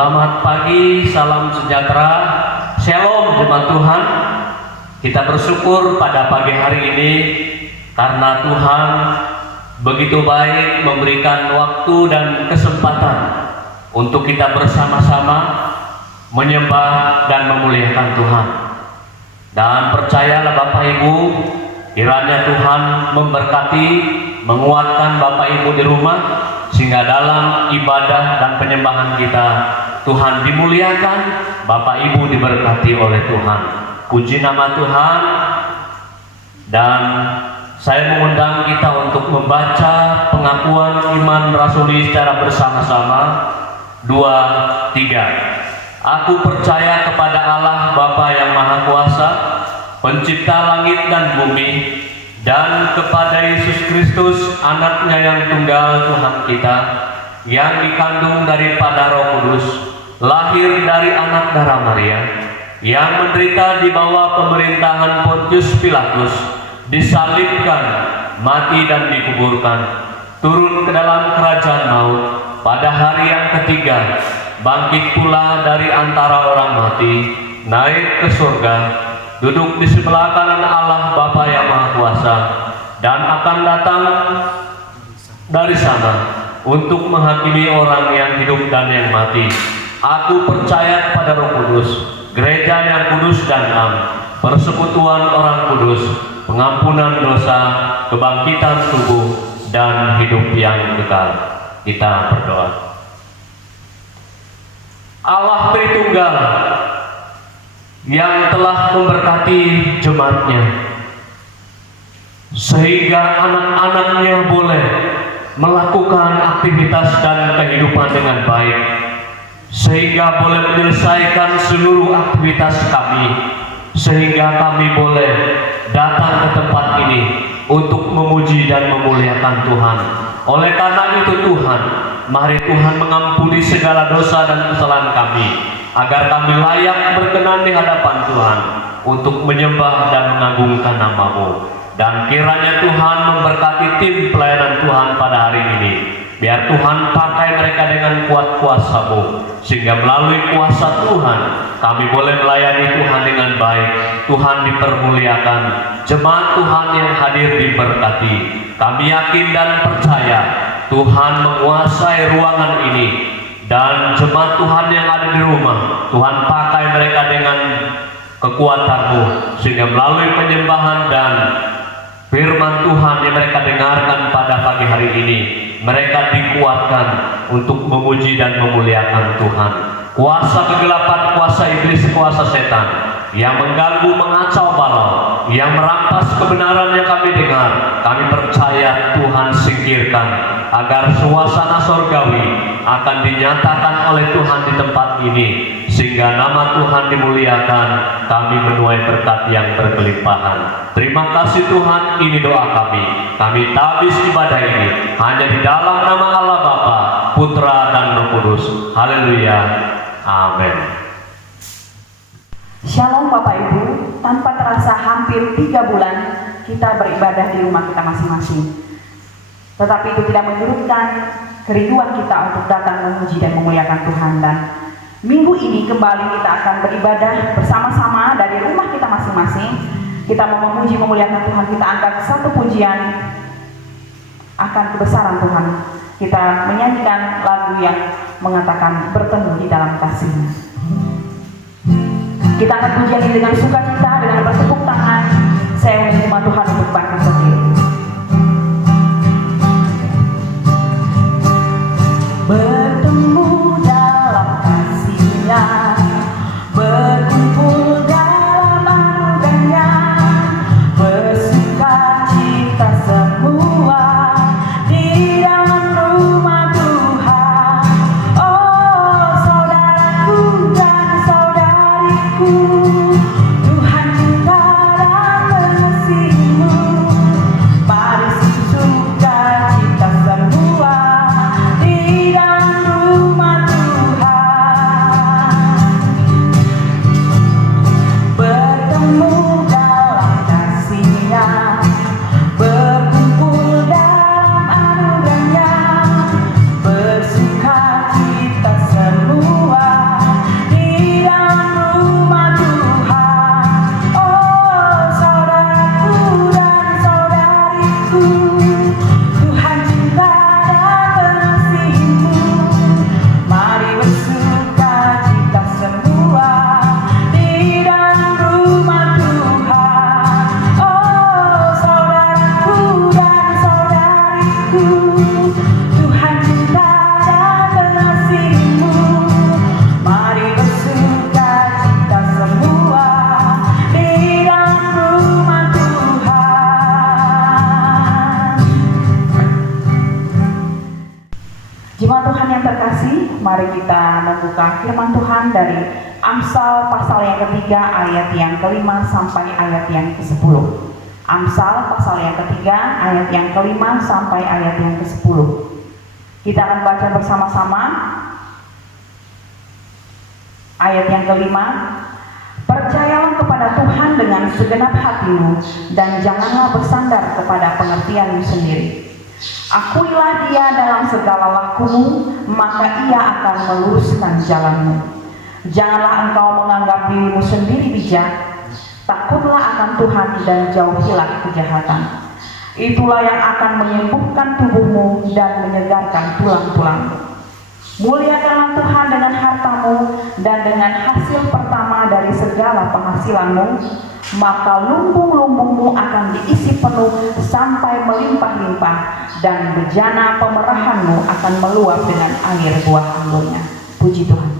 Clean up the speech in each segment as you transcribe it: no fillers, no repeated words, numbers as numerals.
Selamat pagi, salam sejahtera, shalom jemaat Tuhan. Kita bersyukur pada pagi hari ini karena Tuhan begitu baik memberikan waktu dan kesempatan untuk kita bersama-sama menyembah dan memuliakan Tuhan. Dan percayalah Bapak Ibu, kiranya Tuhan memberkati, menguatkan Bapak Ibu di rumah, sehingga dalam ibadah dan penyembahan kita Tuhan dimuliakan, Bapak Ibu diberkati oleh Tuhan. Puji nama Tuhan. Dan saya mengundang kita untuk membaca pengakuan iman rasuli secara bersama-sama. 2, 3. Aku percaya kepada Allah Bapa yang Maha Kuasa, pencipta langit dan bumi, dan kepada Yesus Kristus, anaknya yang tunggal Tuhan kita, yang dikandung daripada Roh Kudus, lahir dari anak darah Maria, yang menderita di bawah pemerintahan Pontius Pilatus, disalibkan, mati dan dikuburkan, turun ke dalam kerajaan maut, pada hari yang ketiga bangkit pula dari antara orang mati, naik ke surga, duduk di sebelah kanan Allah Bapa yang Maha Kuasa, dan akan datang dari sana untuk menghakimi orang yang hidup dan yang mati. Aku percaya kepada Roh Kudus, gereja yang kudus dan am, persekutuan orang kudus, pengampunan dosa, kebangkitan tubuh, dan hidup yang kekal. Kita berdoa. Allah Tritunggal yang telah memberkati jemaatnya, sehingga anak-anaknya boleh melakukan aktivitas dan kehidupan dengan baik, sehingga boleh menyelesaikan seluruh aktivitas kami, sehingga kami boleh datang ke tempat ini untuk memuji dan memuliakan Tuhan. Oleh karena itu Tuhan, mari Tuhan mengampuni segala dosa dan kesalahan kami, agar kami layak berkenan di hadapan Tuhan untuk menyembah dan mengagungkan nama-Mu. Dan kiranya Tuhan memberkati tim pelayanan Tuhan pada hari ini. Biar Tuhan pakai mereka dengan kuat kuasa-Mu, sehingga melalui kuasa Tuhan kami boleh melayani Tuhan dengan baik. Tuhan dipermuliakan, jemaat Tuhan yang hadir diberkati. Kami yakin dan percaya Tuhan menguasai ruangan ini, dan jemaat Tuhan yang ada di rumah, Tuhan pakai mereka dengan kekuatan-Mu, sehingga melalui penyembahan dan firman Tuhan yang mereka dengarkan pada pagi hari ini, mereka dikuatkan untuk memuji dan memuliakan Tuhan. Kuasa kegelapan, kuasa iblis, kuasa setan yang mengganggu, mengacau balau, yang merampas kebenaran yang kami dengar, kami percaya Tuhan singkirkan, agar suasana sorgawi akan dinyatakan oleh Tuhan di tempat ini, sehingga nama Tuhan dimuliakan, kami menuai berkat yang berkelimpahan. Terima kasih Tuhan, ini doa kami. Kami tabis ibadah ini hanya di dalam nama Allah Bapa, Putra, dan Roh Kudus. Haleluya. Amin. Shalom Bapak Ibu, tanpa terasa hampir 3 bulan kita beribadah di rumah kita masing-masing. Tetapi itu tidak menyurutkan kerinduan kita untuk datang memuji dan memuliakan Tuhan. Dan minggu ini kembali kita akan beribadah bersama-sama dari rumah kita masing-masing. Kita mau memuji memuliakan Tuhan, kita angkat satu pujian akan kebesaran Tuhan. Kita menyanyikan lagu yang mengatakan bertemu di dalam kasih-Nya. Kita akan pujian ini dengan sukacita, dengan bertepuk tangan. Saya menerima Tuhan untuk bahkan sendiri. Bertemu dalam kasih-Nya, berkumpul dalam anugerah-Nya, bersuka cita semua di dalam rumah Tuhan. Oh saudaraku dan saudariku, Tuhan cinta dan mengasihimu. Jemaat Tuhan yang terkasih, mari kita membuka firman Tuhan dari Amsal pasal yang ketiga ayat yang kelima sampai ayat yang ke-10. Amsal pasal yang ketiga ayat yang kelima sampai ayat yang ke-10. Kita akan baca bersama-sama ayat yang kelima. Percayalah kepada Tuhan dengan segenap hatimu dan janganlah bersandar kepada pengertianmu sendiri. Akuilah Dia dalam segala lakumu, maka Ia akan meluruskan jalanmu. Janganlah engkau menganggap dirimu sendiri bijak, takutlah akan Tuhan dan jauhilah kejahatan. Itulah yang akan menyembuhkan tubuhmu dan menyegarkan tulang-tulangmu. Muliakanlah Tuhan dengan hartamu dan dengan hasil pertama dari segala penghasilanmu, maka lumbung-lumbungmu akan diisi penuh sampai melimpah-limpah, dan bejana pemerahanmu akan meluap dengan air buah anggurnya. Puji Tuhan.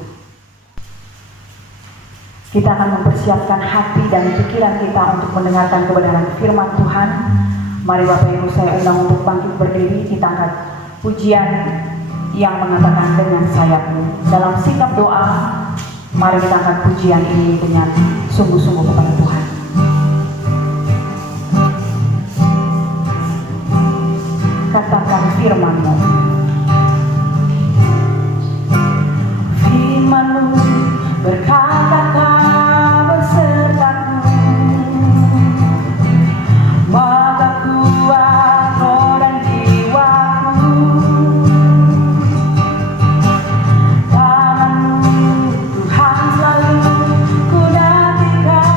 Kita akan mempersiapkan hati dan pikiran kita untuk mendengarkan kebenaran firman Tuhan. Mari Bapak Ibu saya undang untuk bangkit berdiri, kita angkat pujian yang mengatakan dengan sayapmu. Dalam sikap doa, mari kita angkat pujian ini dengan sungguh-sungguh kepada Tuhan. Katakan firman-Mu. Firman-Mu berkata kau besertaku, maka kuat roh dan jiwaku. Tangan-Mu Tuhan selalu ku nantikan,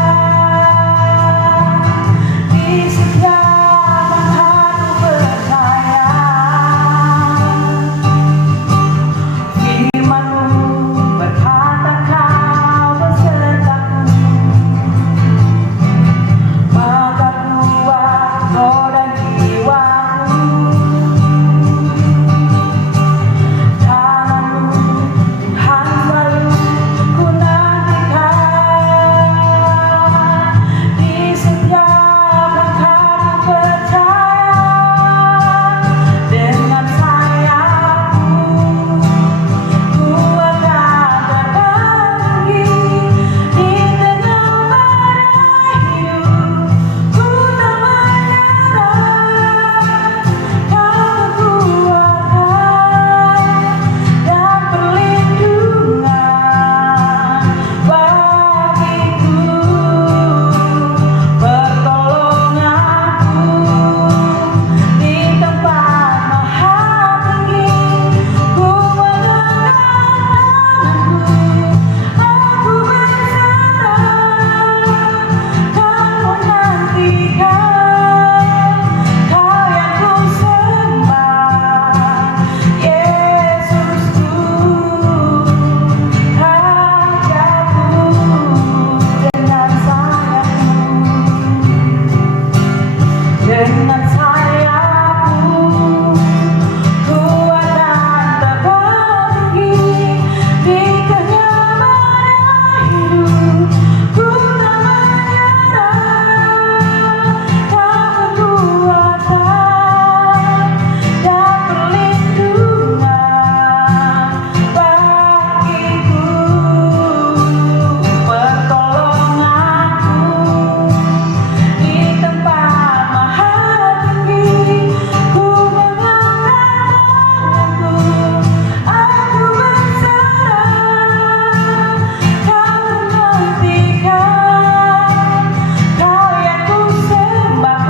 di setiap langkahku percaya. Firman-Mu berkata kau besertaku, maka kuat roh dan jiwaku. Tangan-Mu Tuhan selalu ku nantikan, di setiap langkahku percaya. Dengan sayapmu ku akan terbang tinggi, di tengah badai hidup ku tak menyerah. Kau kekuatan dan perlindungan bagiku, pertolonganku di tempat maha tinggi. Ku mengangkat tanganku, aku berserah. Kau menantikan, Kau yang ku sembah, Yesusku, Rajaku. Dengan sayapmu ku akan terbang tinggi, di tengah badai hidup ku tak menyerah. Kau kekuatan dan perlindungan bagiku, pertolonganku di tempat maha tinggi. Ku mengangkat tanganku, aku berserah. Kau menantikan, Kau yang ku sembah.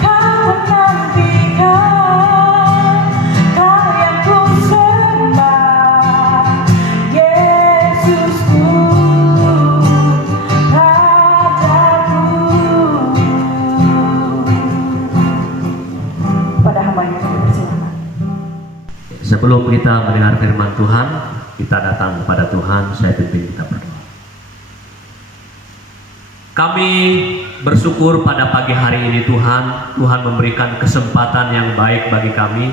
Kau menantikan, Kau yang ku sembah, Yesusku, Rajaku. Pada hamba yang kami persilakan. Sebelum kita mendengar firman Tuhan, kita datang kepada Tuhan. Saya pimpin kita berdoa. Kami bersyukur pada pagi hari ini Tuhan. Tuhan memberikan kesempatan yang baik bagi kami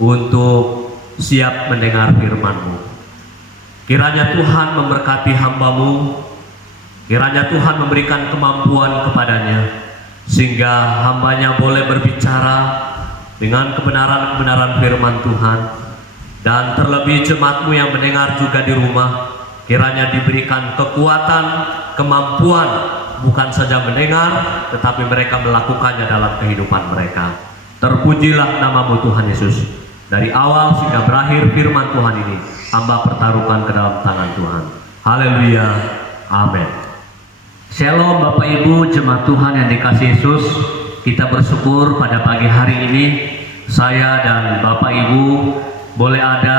untuk siap mendengar firman-Mu. Kiranya Tuhan memberkati hamba-Mu, kiranya Tuhan memberikan kemampuan kepadanya, sehingga hambanya boleh berbicara dengan kebenaran-kebenaran firman Tuhan, dan terlebih jemaat-Mu yang mendengar juga di rumah, kiranya diberikan kekuatan, kemampuan, bukan saja mendengar, tetapi mereka melakukannya dalam kehidupan mereka. Terpujilah nama-Mu Tuhan Yesus. Dari awal hingga berakhir firman Tuhan ini, hamba pertaruhkan ke dalam tangan Tuhan. Haleluya, amin. Shalom Bapak Ibu jemaat Tuhan yang dikasihi Yesus. Kita bersyukur pada pagi hari ini saya dan Bapak Ibu boleh ada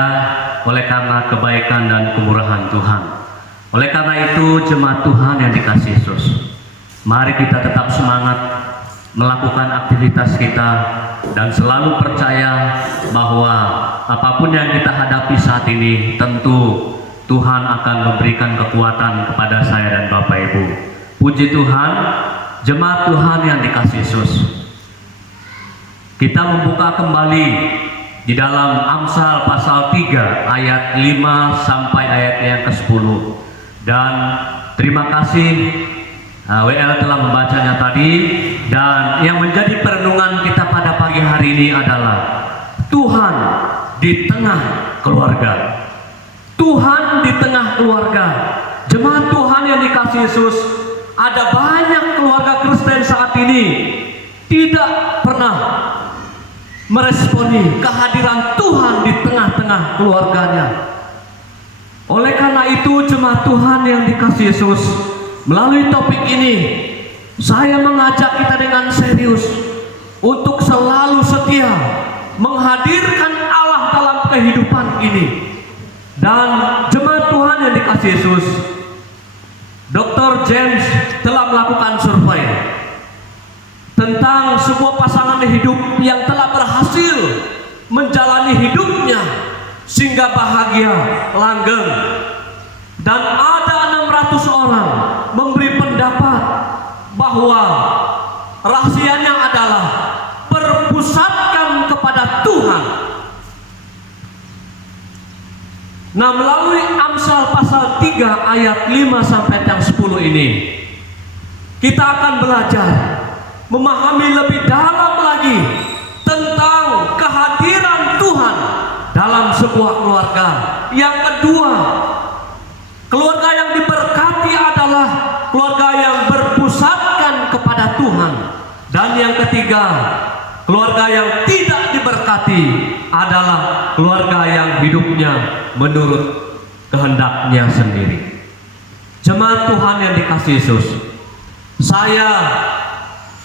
oleh karena kebaikan dan kemurahan Tuhan. Oleh karena itu jemaat Tuhan yang dikasihi Yesus, mari kita tetap semangat melakukan aktivitas kita dan selalu percaya bahwa apapun yang kita hadapi saat ini tentu Tuhan akan memberikan kekuatan kepada saya dan Bapak Ibu. Puji Tuhan, jemaat Tuhan yang dikasihi Yesus. Kita membuka kembali di dalam Amsal pasal 3 ayat 5 sampai ayat yang ke-10. Dan terima kasih WL telah membacanya tadi, dan yang menjadi perenungan kita pada pagi hari ini adalah Tuhan di tengah keluarga. Tuhan di tengah keluarga. Jemaat Tuhan yang dikasihi Yesus, ada banyak keluarga Kristen saat ini tidak pernah meresponi kehadiran Tuhan di tengah-tengah keluarganya. Oleh karena itu jemaat Tuhan yang dikasihi Yesus, melalui topik ini saya mengajak kita dengan serius untuk selalu setia menghadirkan Allah dalam kehidupan ini. Dan jemaat Tuhan yang dikasihi Yesus, Dr. James telah melakukan survei tentang sebuah pasangan hidup yang telah berhasil menjalani hidupnya sehingga bahagia, langgeng. Dan ada 600 orang memberi pendapat bahwa rahasianya adalah berpusatkan kepada Tuhan. Nah, melalui Amsal pasal 3 ayat 5 sampai yang 10 ini, kita akan belajar memahami lebih dalam lagi tentang kehadiran Tuhan dalam sebuah keluarga. Yang kedua, keluarga yang diberkati adalah keluarga yang berpusatkan kepada Tuhan. Dan yang ketiga, keluarga yang tidak diberkati adalah keluarga yang hidupnya menurut kehendaknya sendiri. Jemaat Tuhan yang dikasihi Yesus, saya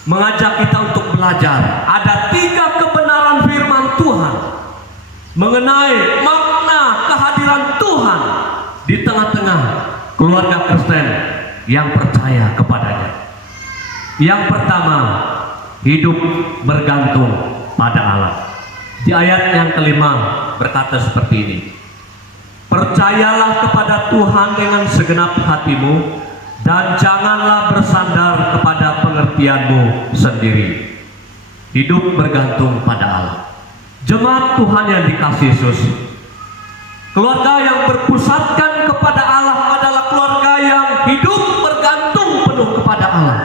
mengajak kita untuk belajar. Ada 3 kebenaran firman Tuhan mengenai makna kehadiran Tuhan di tengah-tengah keluarga Kristen yang percaya kepadanya. Yang pertama, hidup bergantung pada Allah. Di ayat yang kelima berkata seperti ini: percayalah kepada Tuhan dengan segenap hatimu dan janganlah bersandar kepada pengertianmu sendiri. Hidup bergantung pada Allah. Jemaat Tuhan yang dikasihi Yesus, keluarga yang berpusatkan kepada Allah adalah keluarga yang hidup bergantung penuh kepada Allah.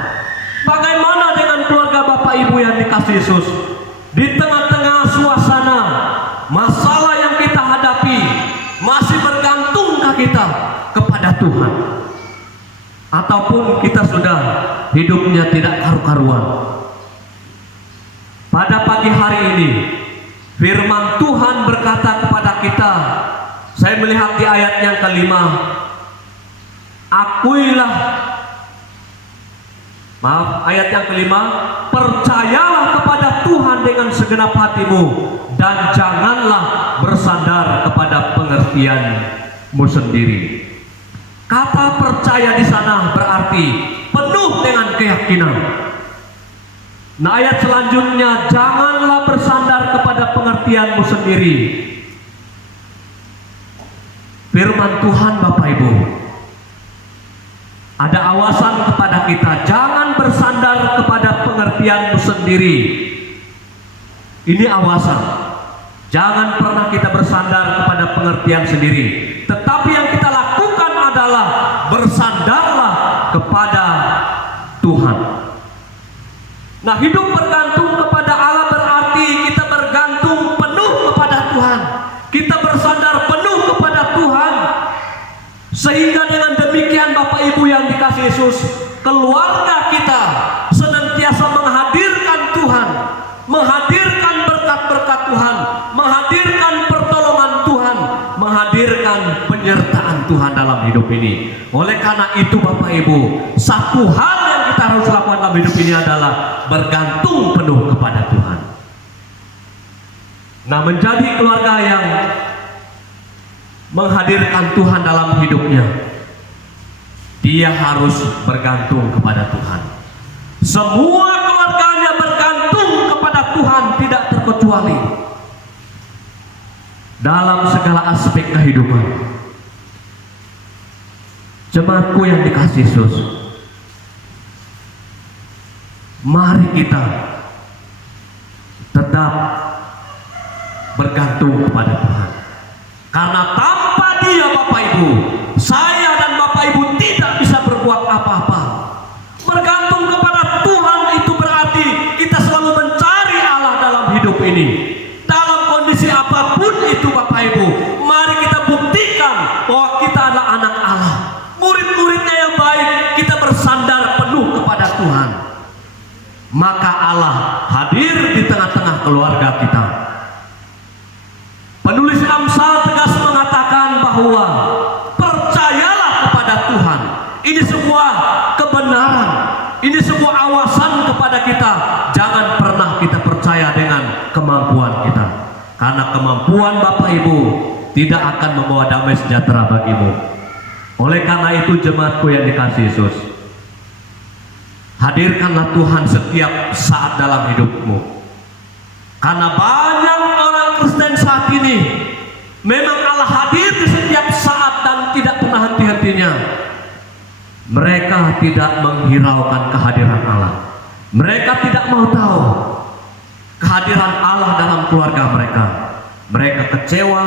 Bagaimana dengan keluarga Bapak Ibu yang dikasihi Yesus? Di tengah-tengah suasana masalah yang kita hadapi, masih bergantungkah kita kepada Tuhan? Ataupun kita sudah hidupnya tidak karu-karuan? Pada pagi hari ini firman Tuhan berkata kepada kita, saya melihat di ayat yang kelima, ayat yang kelima, percayalah kepada Tuhan dengan segenap hatimu dan janganlah bersandar kepada pengertianmu sendiri. Kata percaya di sana berarti penuh dengan keyakinan. Nah, ayat selanjutnya, janganlah bersandar kepada pengertianmu sendiri. Firman Tuhan Bapak Ibu, ada awasan kepada kita, jangan bersandar kepada pengertianmu sendiri. Ini awasan. Jangan pernah kita bersandar kepada pengertian sendiri. Tetapi yang kita lakukan adalah bersandarlah kepada Tuhan. Nah, hidup bergantung kepada Allah berarti kita dikasihi Yesus, keluarga kita senantiasa menghadirkan Tuhan, menghadirkan berkat-berkat Tuhan, menghadirkan pertolongan Tuhan, menghadirkan penyertaan Tuhan dalam hidup ini. Oleh karena itu Bapak Ibu, satu hal yang kita harus lakukan dalam hidup ini adalah bergantung penuh kepada Tuhan. Nah, menjadi keluarga yang menghadirkan Tuhan dalam hidupnya, dia harus bergantung kepada Tuhan. Semua keluarganya bergantung kepada Tuhan, tidak terkecuali dalam segala aspek kehidupan. Jemaatku yang dikasihi Yesus, mari kita tetap bergantung kepada Tuhan. Karena tanpa Dia Bapak Ibu, saya dan Bapak Ibu tidak bisa berbuat apa-apa. Bergantung kepada Tuhan itu berarti kita selalu mencari Allah dalam hidup ini. Dalam kondisi apapun itu Bapak Ibu, mari kita buktikan bahwa kita adalah anak Allah. Murid-muridnya yang baik, kita bersandar penuh kepada Tuhan. Maka Allah hadir di tengah-tengah keluarga kita. Penulis Amsal tegas mengatakan bahwa percayalah kepada Tuhan. Ini sebuah kebenaran, ini sebuah awasan kepada kita. Jangan pernah kita percaya dengan kemampuan kita, karena kemampuan Bapak Ibu tidak akan membawa damai sejahtera bagimu. Oleh karena itu jemaatku yang dikasihi Yesus, hadirkanlah Tuhan setiap saat dalam hidupmu. Karena banyak orang Kristen saat ini memang Allah hadir di setiap saat dan tidak pernah henti-hentinya. Mereka tidak menghiraukan kehadiran Allah. Mereka tidak mau tahu kehadiran Allah dalam keluarga mereka. Mereka kecewa,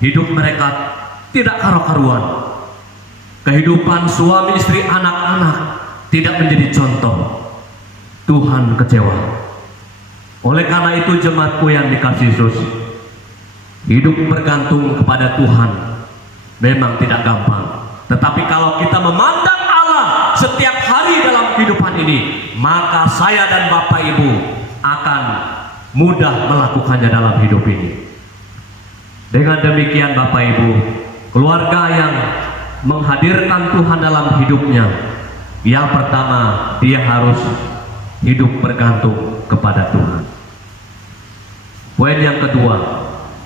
hidup mereka tidak karu-karuan. Kehidupan suami istri, anak-anak tidak menjadi contoh. Tuhan kecewa. Oleh karena itu jemaatku yang dikasihi Yesus, hidup bergantung kepada Tuhan memang tidak gampang. Tetapi kalau kita memandang Allah setiap hari dalam kehidupan ini, maka saya dan Bapak Ibu akan mudah melakukannya dalam hidup ini. Dengan demikian Bapak Ibu, keluarga yang menghadirkan Tuhan dalam hidupnya, yang pertama dia harus hidup bergantung kepada Tuhan. Poin yang kedua,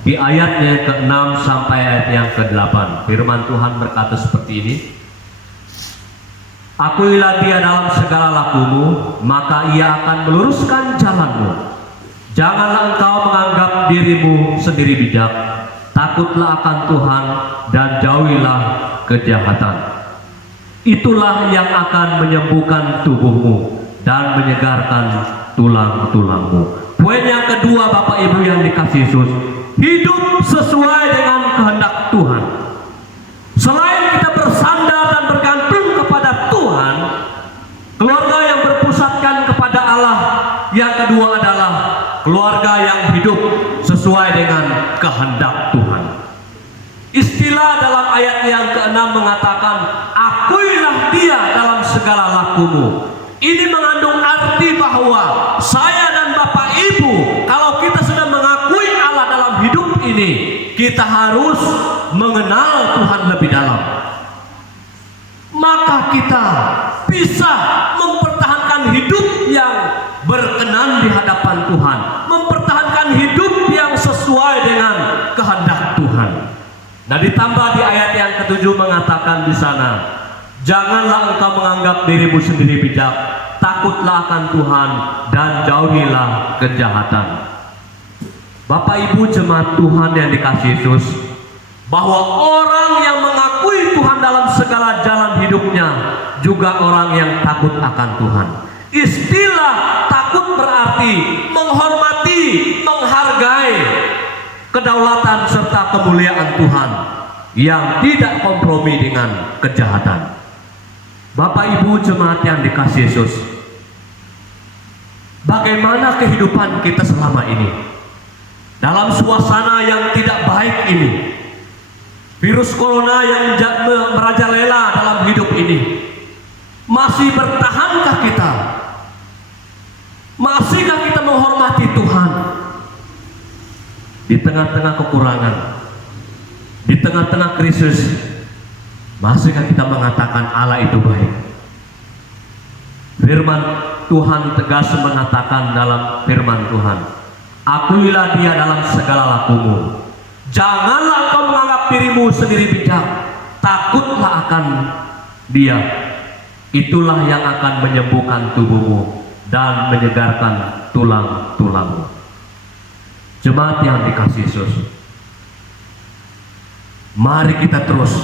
di ayatnya ke-6 sampai ayat yang ke-8, firman Tuhan berkata seperti ini: Akuilah Dia dalam segala lakumu, maka Ia akan meluruskan jalanmu. Janganlah engkau menganggap dirimu sendiri bijak. Takutlah akan Tuhan dan jauhilah kejahatan. Itulah yang akan menyembuhkan tubuhmu dan menyegarkan tulang-tulangmu. Poin yang kedua Bapak Ibu yang dikasihi Yesus, hidup sesuai dengan kehendak Tuhan. Selain kita bersandar dan bergantung kepada Tuhan, keluarga yang berpusatkan kepada Allah, yang kedua adalah keluarga yang hidup sesuai dengan kehendak Tuhan. Istilah dalam ayat yang ke-6 mengatakan, akuilah Dia dalam segala lakumu. Ini mengandung arti bahwa saya dan Bapak Ibu, kalau kita sudah mengakui Allah dalam hidup ini, kita harus mengenal Tuhan lebih dalam. Maka kita bisa mempertahankan hidup yang berkenan di hadapan Tuhan, mempertahankan hidup yang sesuai dengan kehendak Tuhan. Nah, ditambah di ayat yang ke-7 mengatakan di sana, janganlah engkau menganggap dirimu sendiri bijak, takutlah akan Tuhan dan jauhilah kejahatan. Bapak Ibu jemaat Tuhan yang dikasihi Yesus, bahwa orang yang mengakui Tuhan dalam segala jalan hidupnya juga orang yang takut akan Tuhan. Istilah takut berarti menghormati, menghargai kedaulatan serta kemuliaan Tuhan yang tidak kompromi dengan kejahatan. Bapak Ibu jemaat yang dikasihi Yesus, bagaimana kehidupan kita selama ini dalam suasana yang tidak baik ini? Virus corona yang merajalela dalam hidup ini Masih bertahankah kita? Masihkah kita menghormati Tuhan? Di tengah-tengah kekurangan, di tengah-tengah krisis, masihkah kita mengatakan Allah itu baik? Firman Tuhan tegas mengatakan dalam firman Tuhan, akuilah Dia dalam segala lakumu. Janganlah engkau menganggap dirimu sendiri bijak, takutlah akan Dia. Itulah yang akan menyembuhkan tubuhmu dan menyegarkan tulang-tulangmu. Jemaat yang dikasihi Yesus, mari kita terus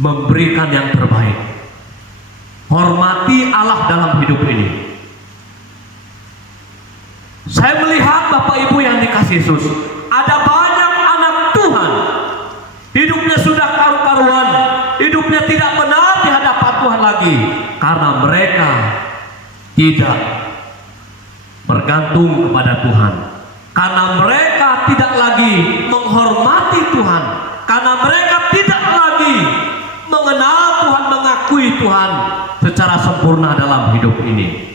memberikan yang terbaik. Hormati Allah dalam hidup ini. Saya melihat Bapak Ibu yang dikasihi Yesus, ada banyak anak Tuhan, hidupnya sudah karu-karuan, hidupnya tidak benar di hadapan Tuhan lagi, karena mereka tidak bergantung kepada Tuhan, karena mereka tidak lagi menghormati Tuhan, karena mereka tidak lagi mengenal Tuhan, mengakui Tuhan secara sempurna dalam hidup ini.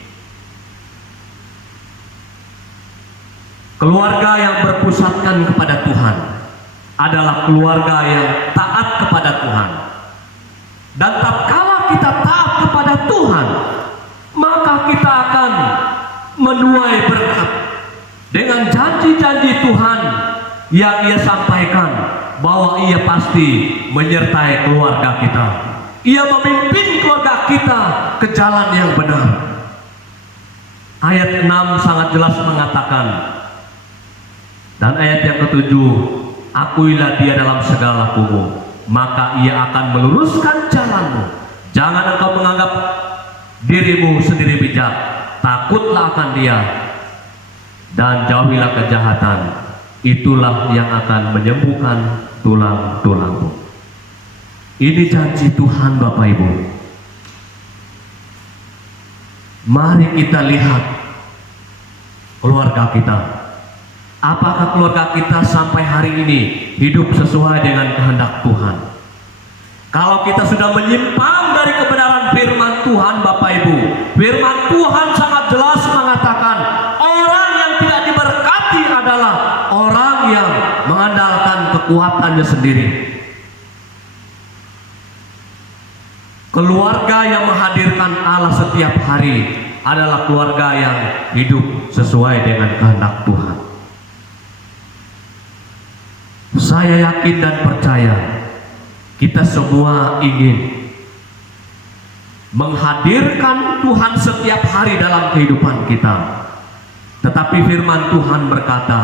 Keluarga yang berpusatkan kepada Tuhan adalah keluarga yang taat kepada Tuhan. Dan tatkala kita taat kepada Tuhan, maka kita akan menuai berkat dengan janji-janji Tuhan yang Ia sampaikan, bahwa Ia pasti menyertai keluarga kita. Ia memimpin keluarga kita ke jalan yang benar. Ayat 6 sangat jelas mengatakan, dan ayat yang ke-7, akuilah Dia dalam segala lakumu, maka Ia akan meluruskan jalanmu. Jangan engkau menganggap dirimu sendiri bijak, takutlah akan Dia, dan jauhilah kejahatan. Itulah yang akan menyembuhkan tulang-tulangmu. Ini janji Tuhan Bapak Ibu. Mari kita lihat keluarga kita. Apakah keluarga kita sampai hari ini hidup sesuai dengan kehendak Tuhan? Kalau kita sudah menyimpang dari kebenaran firman Tuhan Bapak Ibu, firman Tuhan sangat jelas mengatakan, orang yang tidak diberkati adalah orang yang mengandalkan kekuatannya sendiri. Keluarga yang menghadirkan Allah setiap hari adalah keluarga yang hidup sesuai dengan kehendak Tuhan. Saya yakin dan percaya kita semua ingin menghadirkan Tuhan setiap hari dalam kehidupan kita. Tetapi firman Tuhan berkata,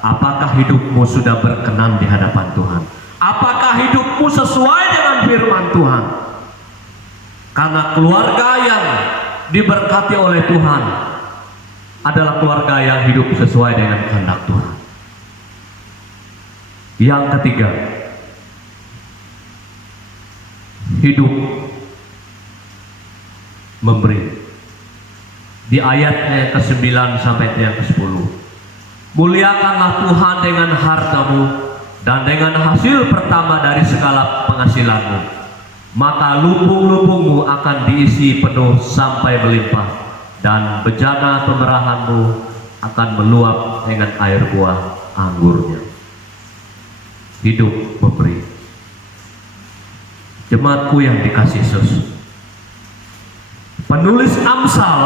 apakah hidupmu sudah berkenan di hadapan Tuhan? Apakah hidupmu sesuai dengan firman Tuhan? Karena keluarga yang diberkati oleh Tuhan adalah keluarga yang hidup sesuai dengan kehendak Tuhan. Yang ketiga, hidup memberi. Di ayat ke-9 sampai yang ke-10, muliakanlah Tuhan dengan hartamu dan dengan hasil pertama dari segala penghasilanmu, maka lumbung-lumbungmu akan diisi penuh sampai melimpah, dan bejana pemerahanmu akan meluap dengan air buah anggurnya. Hidup memberi. Jemaatku yang dikasihi Yesus, penulis Amsal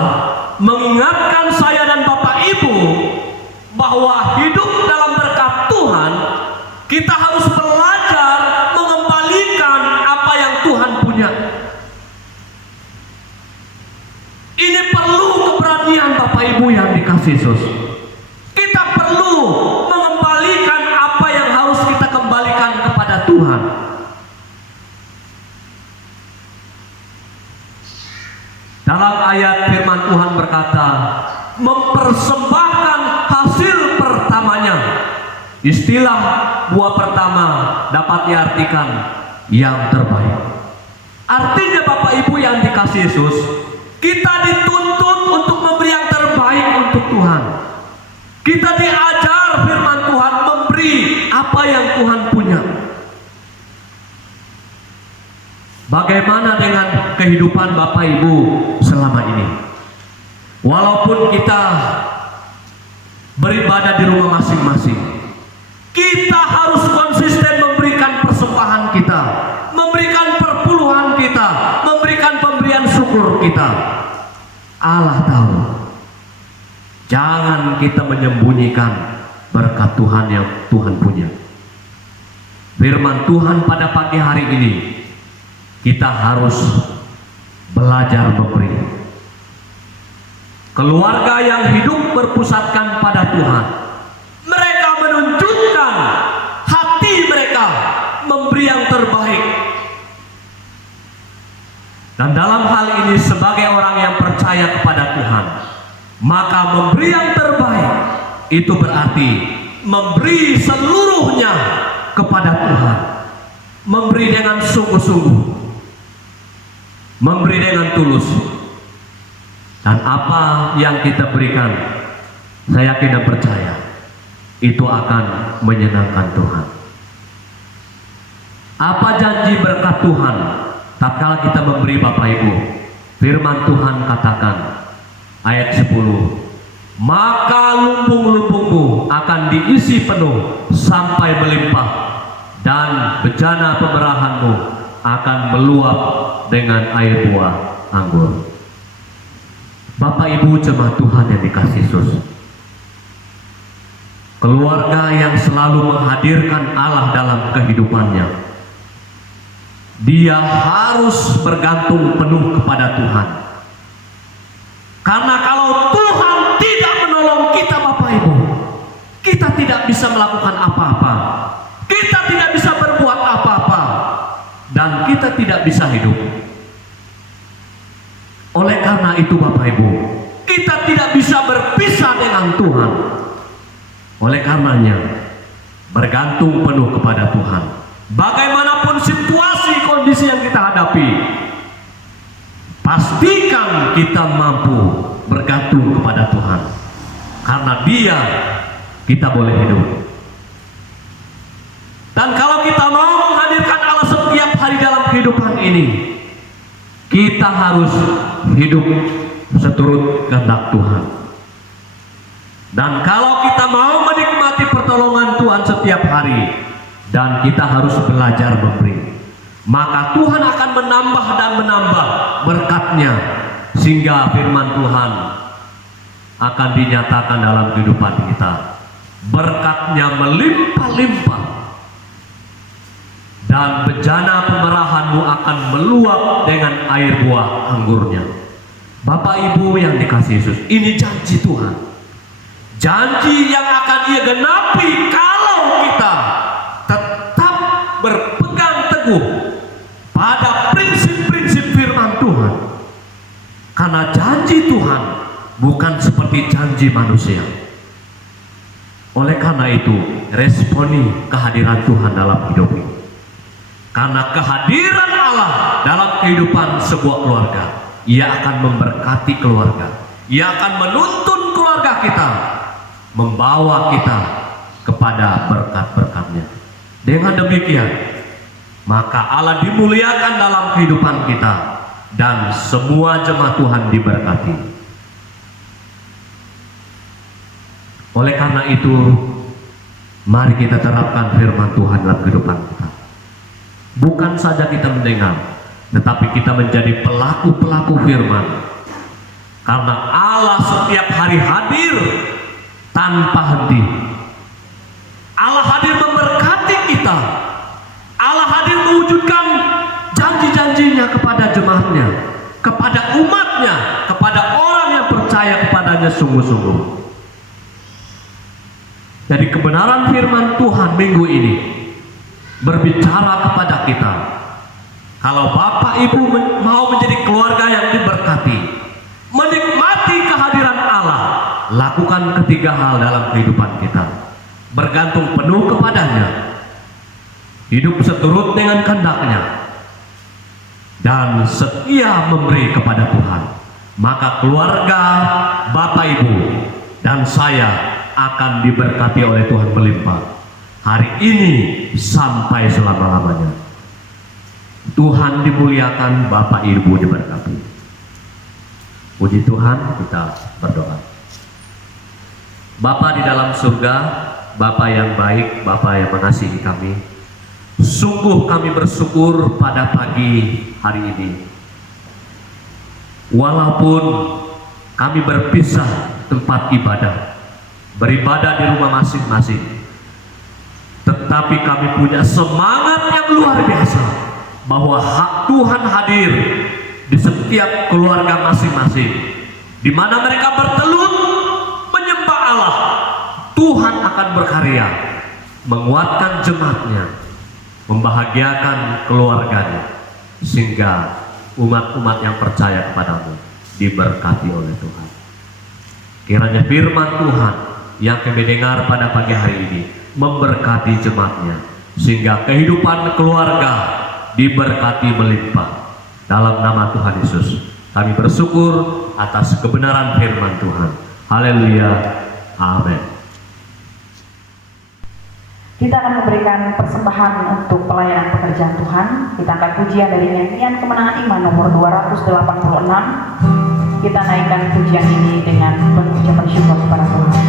mengingatkan saya dan Bapak Ibu bahwa hidup dalam berkat Tuhan, kita harus belajar mengembalikan apa yang Tuhan punya. Ini perlu keberanian Bapak Ibu yang dikasihi Yesus. Kita perlu mengembalikan apa yang harus kita kembalikan kepada Tuhan. Dalam ayat firman Tuhan berkata, mempersembahkan hasil pertamanya. Istilah buah pertama dapat diartikan yang terbaik. Artinya Bapak Ibu yang dikasihi Yesus, kita dituntut untuk memberi yang terbaik untuk Tuhan. Kita diajar firman Tuhan memberi apa yang Tuhan punya. Bagaimana dengan kehidupan Bapak Ibu selama ini? Walaupun kita beribadah di rumah masing-masing, kita harus konsisten memberikan persembahan kita, memberikan perpuluhan kita, memberikan pemberian syukur kita. Allah tahu. Jangan kita menyembunyikan berkat Tuhan yang Tuhan punya. Firman Tuhan pada pagi hari ini, kita harus belajar memberi. Keluarga yang hidup berpusatkan pada Tuhan, mereka menunjukkan hati mereka memberi yang terbaik. Dan dalam hal ini sebagai orang yang percaya kepada Tuhan, maka memberi yang terbaik itu berarti memberi seluruhnya kepada Tuhan, memberi dengan sungguh-sungguh, memberi dengan tulus. Dan apa yang kita berikan, saya yakin dan percaya itu akan menyenangkan Tuhan. Apa janji berkat Tuhan tatkala kita memberi Bapak Ibu? Firman Tuhan katakan ayat 10, maka lumbung-lumbungmu akan diisi penuh sampai melimpah, dan bejana pemerahanmu akan meluap dengan air buah anggur. Bapak Ibu jemaat Tuhan yang dikasihi Yesus, keluarga yang selalu menghadirkan Allah dalam kehidupannya, dia harus bergantung penuh kepada Tuhan. Karena kalau Tuhan tidak menolong kita Bapak Ibu, kita tidak bisa melakukan apa-apa, kita tidak bisa berbuat apa-apa, dan kita tidak bisa hidup. Oleh karena itu Bapak Ibu, kita tidak bisa berpisah dengan Tuhan. Oleh karenanya, bergantung penuh kepada Tuhan. Bagaimanapun situasi kondisi yang kita hadapi, pastikan kita mampu bergantung kepada Tuhan. Karena Dia kita boleh hidup. Dan kalau kita mau menghadirkan Allah setiap hari dalam kehidupan ini, kita harus hidup seturut kehendak Tuhan. Dan kalau kita mau menikmati pertolongan Tuhan setiap hari, dan kita harus belajar memberi, maka Tuhan akan menambah dan menambah berkat-Nya, sehingga firman Tuhan akan dinyatakan dalam kehidupan kita. Berkat-Nya melimpah-limpah, dan bejana pemerahanmu akan meluap dengan air buah anggurnya. Bapak Ibu yang dikasihi Yesus, ini janji Tuhan, janji yang akan Ia genapi kalau kita tetap berpegang teguh pada prinsip-prinsip firman Tuhan. Karena janji Tuhan bukan seperti janji manusia. Oleh karena itu, responi kehadiran Tuhan dalam hidup ini. Karena kehadiran Allah dalam kehidupan sebuah keluarga, Ia akan memberkati keluarga, Ia akan menuntun keluarga kita, membawa kita kepada berkat-berkat-Nya. Dengan demikian, maka Allah dimuliakan dalam kehidupan kita, dan semua jemaat Tuhan diberkati. Oleh karena itu, mari kita terapkan firman Tuhan dalam kehidupan kita. Bukan saja kita mendengar, tetapi kita menjadi pelaku-pelaku firman. Karena Allah setiap hari hadir tanpa henti. Allah hadir memberkati kita. Allah hadir mewujudkan janji-janjinya kepada jemaatnya, kepada umatnya, kepada orang yang percaya kepadanya sungguh-sungguh. Jadi kebenaran firman Tuhan minggu ini berbicara kepada kita. Kalau Bapak Ibu mau menjadi keluarga yang diberkati, menikmati kehadiran Allah, lakukan ketiga hal dalam kehidupan kita. Bergantung penuh kepadanya, hidup seturut dengan kehendak-Nya, dan setia memberi kepada Tuhan. Maka keluarga Bapak Ibu dan saya akan diberkati oleh Tuhan melimpah hari ini sampai selama-lamanya. Tuhan dimuliakan, Bapak Ibu diberkati. Puji Tuhan, kita berdoa. Bapa di dalam surga, Bapa yang baik, Bapa yang mengasihi kami, sungguh kami bersyukur pada pagi hari ini. Walaupun kami berpisah tempat ibadah, beribadah di rumah masing-masing, tetapi kami punya semangat yang luar biasa bahwa Tuhan hadir di setiap keluarga masing-masing, di mana mereka bertelut menyembah Allah. Tuhan akan berkarya menguatkan jemaatnya, membahagiakan keluarganya, sehingga umat-umat yang percaya kepadamu diberkati oleh Tuhan. Kiranya firman Tuhan yang kami dengar pada pagi hari ini memberkati jemaatnya, sehingga kehidupan keluarga diberkati melimpah. Dalam nama Tuhan Yesus kami bersyukur atas kebenaran firman Tuhan. Haleluya, amin. Kita akan memberikan persembahan untuk pelayanan pekerjaan Tuhan. Kita angkat pujian dari nyanyian Kemenangan Iman nomor 286. Kita naikkan pujian ini dengan penuh ucapan syukur kepada Tuhan.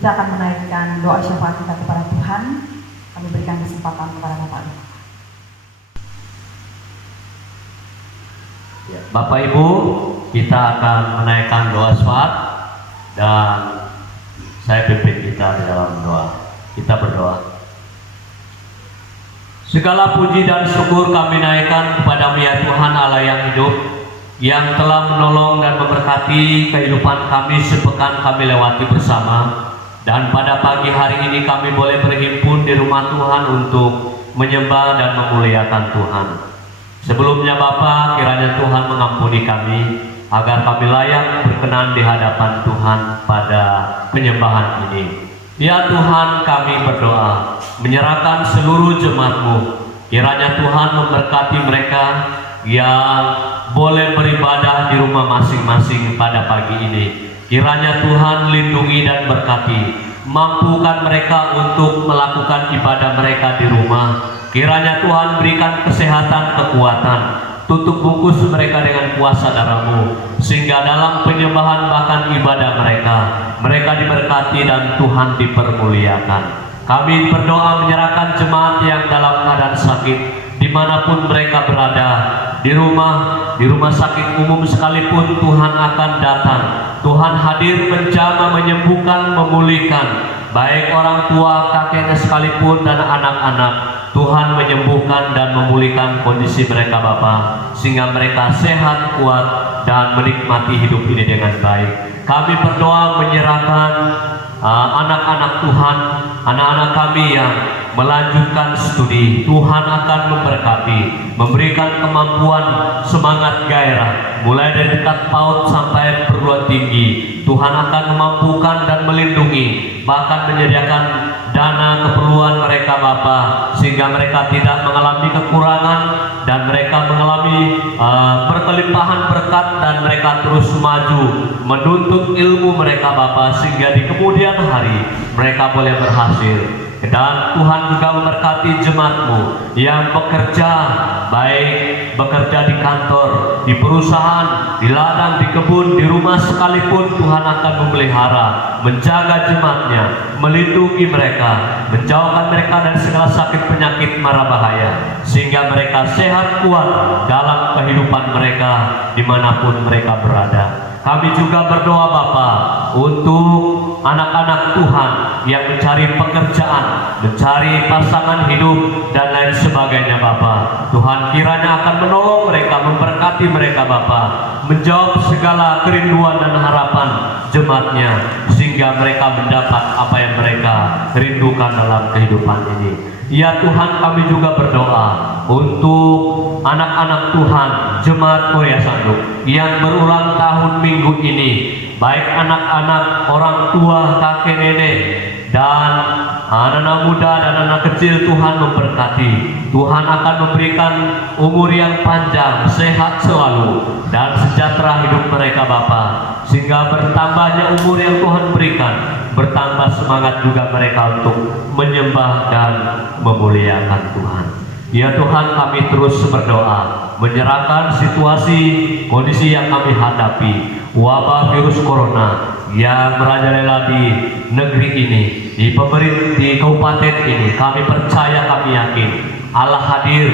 Kita akan menaikkan doa syafaat kita kepada Tuhan. Kami berikan kesempatan kepada Bapak Ibu. Ya, Bapak Ibu, kita akan menaikkan doa syafaat dan saya pimpin kita di dalam doa. Kita berdoa. Segala puji dan syukur kami naikkan kepada-Mu ya Tuhan Allah yang hidup, yang telah menolong dan memberkati kehidupan kami sepekan kami lewati bersama. Dan pada pagi hari ini kami boleh berhimpun di rumah Tuhan untuk menyembah dan memuliakan Tuhan. Sebelumnya Bapa, kiranya Tuhan mengampuni kami agar kami layak berkenan di hadapan Tuhan pada penyembahan ini. Ya Tuhan, kami berdoa menyerahkan seluruh jemaat-Mu. Kiranya Tuhan memberkati mereka yang boleh beribadah di rumah masing-masing pada pagi ini. Kiranya Tuhan lindungi dan berkati, mampukan mereka untuk melakukan ibadah mereka di rumah, Kiranya Tuhan berikan kesehatan, kekuatan, tutup bungkus mereka dengan kuasa darah-Mu, sehingga dalam penyembahan bahkan ibadah mereka diberkati dan Tuhan dipermuliakan. Kami berdoa menyerahkan jemaat yang dalam keadaan sakit, dimanapun mereka berada, di rumah sakit umum sekalipun Tuhan akan datang. Tuhan hadir menjaga, menyembuhkan, memulihkan, baik orang tua, kakeknya sekalipun dan anak-anak. Tuhan menyembuhkan dan memulihkan kondisi mereka Bapa, sehingga mereka sehat, kuat, dan menikmati hidup ini dengan baik. Kami berdoa menyerahkan anak-anak Tuhan, anak-anak kami yang melanjutkan studi. Tuhan akan memberkati, memberikan kemampuan, semangat, gairah, mulai dari tingkat PAUD sampai perguruan tinggi. Tuhan akan memampukan dan melindungi, bahkan menyediakan dana keperluan mereka Bapa, sehingga mereka tidak mengalami kekurangan dan mereka mengalami berkelimpahan berkat, dan mereka terus maju menuntut ilmu mereka Bapa, sehingga di kemudian hari mereka boleh berhasil. Dan Tuhan juga memberkati jemaat-Mu yang bekerja, baik bekerja di kantor, di perusahaan, di ladang, di kebun, di rumah sekalipun. Tuhan akan memelihara, menjaga jemaat-Nya, melindungi mereka, menjauhkan mereka dari segala sakit penyakit mara bahaya, sehingga mereka sehat kuat dalam kehidupan mereka dimanapun mereka berada. Kami juga berdoa Bapa untuk anak-anak Tuhan yang mencari pekerjaan, mencari pasangan hidup, dan lain sebagainya Bapa. Tuhan kiranya akan menolong mereka, memberkati mereka Bapa, menjawab segala kerinduan dan harapan jemaat-Nya, sehingga mereka mendapat apa yang mereka rindukan dalam kehidupan ini. Ya Tuhan, kami juga berdoa untuk anak-anak Tuhan, jemaat Korea Sanduk yang berulang tahun minggu ini, baik anak-anak, orang tua, kakek nenek, dan anak-anak muda dan anak kecil. Tuhan memberkati. Tuhan akan memberikan umur yang panjang, sehat selalu, dan sejahtera hidup mereka Bapa, sehingga bertambahnya umur yang Tuhan berikan, bertambah semangat juga mereka untuk menyembah dan memuliakan Tuhan. Ya Tuhan, kami terus berdoa menyerahkan situasi kondisi yang kami hadapi, wabah virus corona yang merajalela di negeri ini, di kabupaten ini. Kami percaya, kami yakin Allah hadir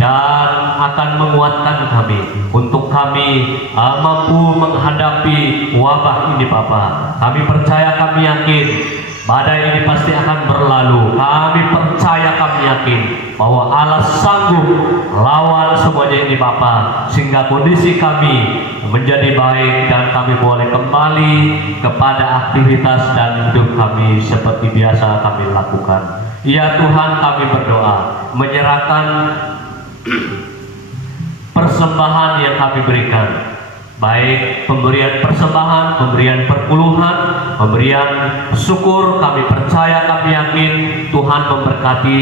dan akan menguatkan kami untuk kami mampu menghadapi wabah ini Bapa. Kami percaya, kami yakin badai ini pasti akan berlalu. Kami percaya, kami yakin bahwa Allah sanggup lawan semuanya ini Bapa, sehingga kondisi kami menjadi baik dan kami boleh kembali kepada aktivitas dan hidup kami seperti biasa kami lakukan. Ya Tuhan, kami berdoa menyerahkan persembahan yang kami berikan, baik pemberian persembahan, pemberian perpuluhan, pemberian syukur. Kami percaya, kami yakin Tuhan memberkati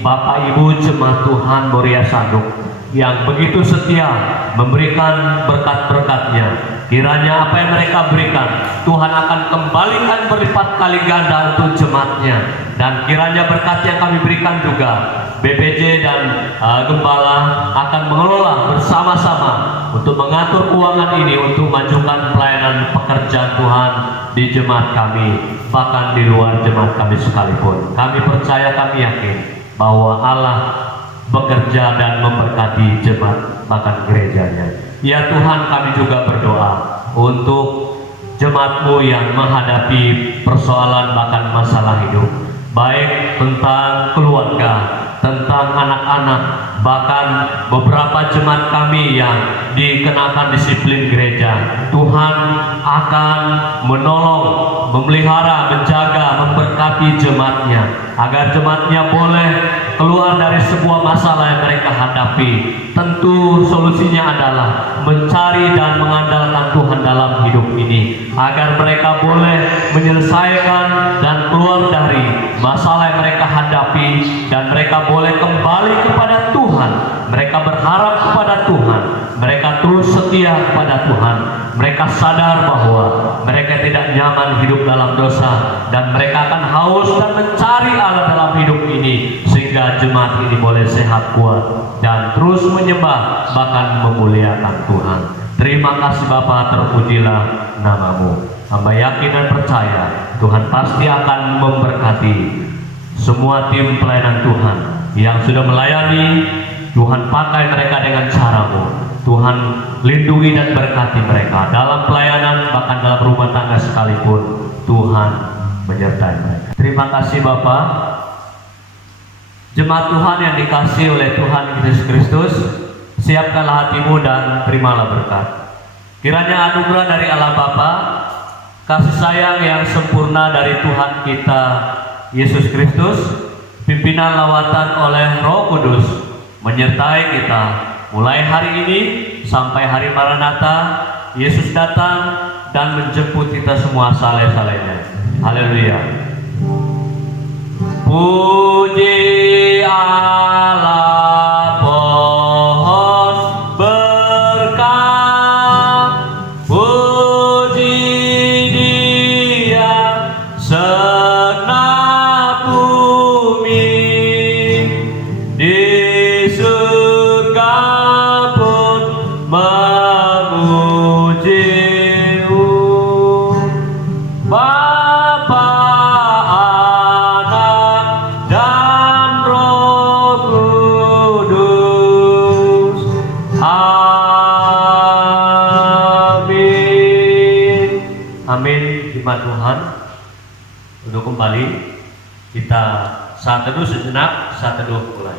Bapak Ibu jemaat Tuhan Moria Sanduk yang begitu setia memberikan berkat-berkat-Nya. Kiranya apa yang mereka berikan Tuhan akan kembalikan berlipat kali ganda untuk jemaat-Nya, dan kiranya berkat yang kami berikan juga BPJ dan Gembala akan mengelola bersama-sama untuk mengatur keuangan ini untuk majukan pelayanan pekerjaan Tuhan di jemaat kami, bahkan di luar jemaat kami sekalipun. Kami percaya, kami yakin bahwa Allah bekerja dan memberkati jemaat bahkan gerejanya. Ya Tuhan, kami juga berdoa untuk jemaat-Mu yang menghadapi persoalan bahkan masalah hidup, baik tentang keluarga, tentang anak-anak, bahkan beberapa jemaat kami yang dikenakan disiplin gereja. Tuhan akan menolong, memelihara, menjaga, memberkati jemaat-Nya, agar jemaat-Nya boleh keluar dari sebuah masalah yang mereka hadapi. Tentu solusinya adalah mencari dan mengandalkan Tuhan dalam hidup ini, agar mereka boleh menyelesaikan dan keluar dari masalah yang mereka hadapi, dan mereka boleh kembali kepada Tuhan. Mereka berharap kepada Tuhan, mereka terus setia kepada Tuhan. Mereka sadar bahwa mereka tidak nyaman hidup dalam dosa, dan mereka akan haus dan mencari Allah dalam hidup ini, sehingga sehingga jemaat ini boleh sehat kuat dan terus menyembah bahkan memuliakan Tuhan. Terima kasih Bapa, terpujilah namamu. Hamba yakin dan percaya Tuhan pasti akan memberkati semua tim pelayanan Tuhan yang sudah melayani. Tuhan pakai mereka dengan caramu. Tuhan lindungi dan berkati mereka dalam pelayanan, bahkan dalam rumah tangga sekalipun. Tuhan menyertai mereka. Terima kasih Bapa. Jemaat Tuhan yang dikasihi oleh Tuhan Yesus Kristus, siapkanlah hatimu dan terimalah berkat. Kiranya anugerah dari Allah Bapa, kasih sayang yang sempurna dari Tuhan kita Yesus Kristus, pimpinan lawatan oleh Roh Kudus menyertai kita mulai hari ini sampai hari Maranatha. Yesus datang dan menjemput kita semua saleh-salehnya. Haleluya. Puji Allah, pohon berkat, puji Dia segenap bumi, di surga pun memuji-Mu. Bapa, Anak, dan Roh Kudus. Amin. Amin. Jemaat Tuhan, untuk kembali kita saat teduh sejenak, saat teduh mulai.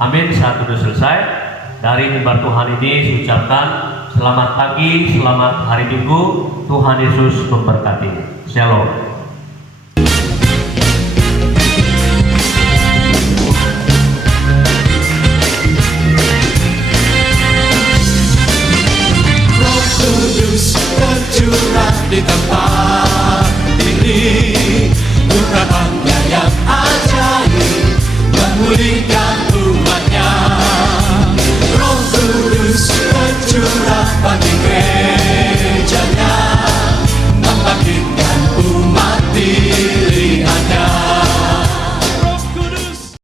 Amin. Saat teduh selesai. Dari mimbar Tuhan ini ucapkan selamat pagi, selamat hari Minggu. Tuhan Yesus memberkati. Shalom.